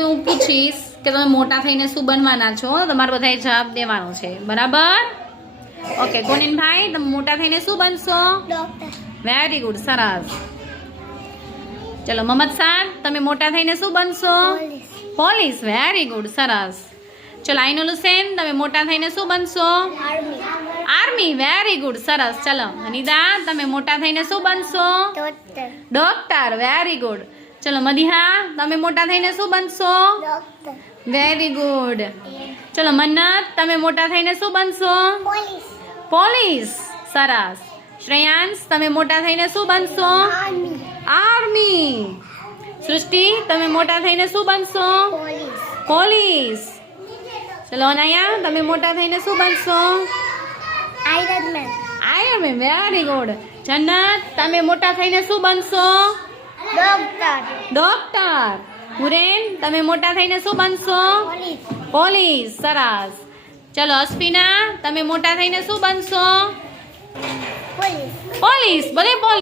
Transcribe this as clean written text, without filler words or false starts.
હું પૂછીશ કે તમે મોટા થઈને શું બનવાના છો, તમારે બધાએ જવાબ દેવાનો છે, બરાબર? ઓકે કોનિનભાઈ, તમે મોટા થઈને શું બનશો? ડોક્ટર. વેરી ગુડ, સરસ. ચલો મોહમ્મદ સાદ, તમે મોટા થઈને શું બનશો? પોલીસ. પોલીસ. વેરી ગુડ, સરસ. ચલો આઈનુલ હુસેન, તમે મોટા થઈને શું બનશો? આર્મી. આર્મી. વેરી ગુડ, સરસ. ચલો અનિદા, તમે મોટા થઈને શું બનશો? ડોક્ટર. ડોક્ટર. Very good. ચલો મદિહા, તમે મોટા થઈને શું બનશો? ડોક્ટર. Very good. ચલો મન્નત, તમે મોટા થઈને શું બનશો? પોલીસ. પોલીસ. સરસ. શ્રેયાંશ, તમે મોટા થઈને શું બનશો? આર્મી. આર્મી. સૃષ્ટિ, તમે મોટા થઈને શું બનશો? પોલીસ. પોલીસ. ચલો અનાયા, તમે મોટા થઈને શું બનશો? Iron Man. Iron Man. Very good. Jannat, તમે મોટા થઈને શું બનશો? ડોક્ટર. ડોક્ટર. હુરેન, તમે મોટા થઈને શું બનશો? પોલીસ. પોલીસ. સરસ. ચલો અસ્ફિના, તમે મોટા થઈને શું બનશો? પોલીસ. પોલીસ. બધે પોલીસ.